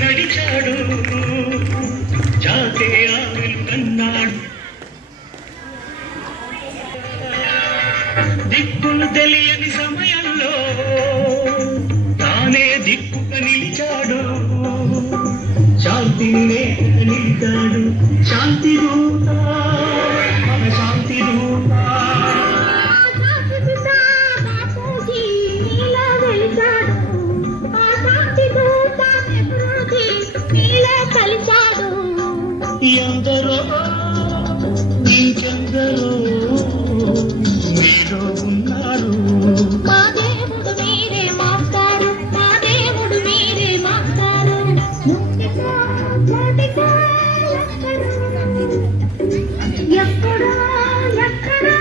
నడిచాడు జాతే ఆమెలు కన్నాడు దిక్కులు తెలియని సమయంలో తానే దిక్కుగా నిలిచాడు శాంతిని నిలిచాడు శాంతి దూత మన శాంతి దూత ఎందరో ఇంకెందరో మీలో ఉన్నారు మా దేవుడు మీరే మాస్టారు మా దేవుడు మీరే మాస్టారు ఎక్కడో ఎక్కడో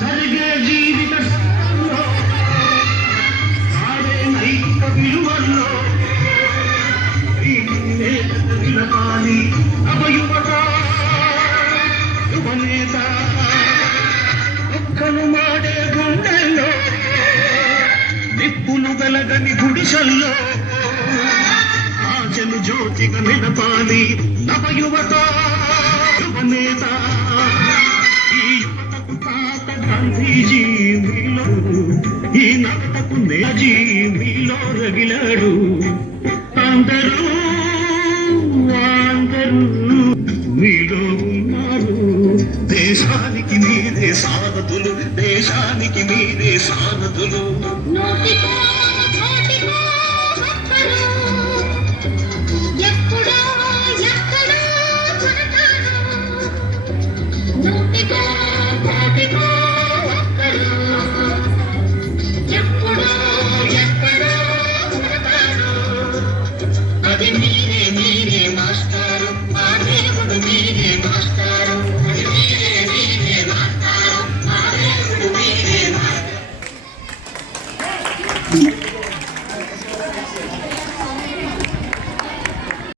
జరిగే జీవిత ఆడే నైతిక విలువల్లో నిలపాలి నవయువత యువనేత ఒక్కలు మాడే గుండెల్లో నిప్పులు వెలగని గుడిసెల్లో ఆశలు జ్యోతిగా నిలపాలి నవయువత యువనేత ఈ యువతకు తాత గాంధీజీ మీలో ఈ నవతకు నేజీ మీలో రగిలాడు అందరూ అందరూ మీలో ఉన్నారు దేశానికి మీరే సారథులు దేశానికి మీరే సారథులు నోటికో నోటికో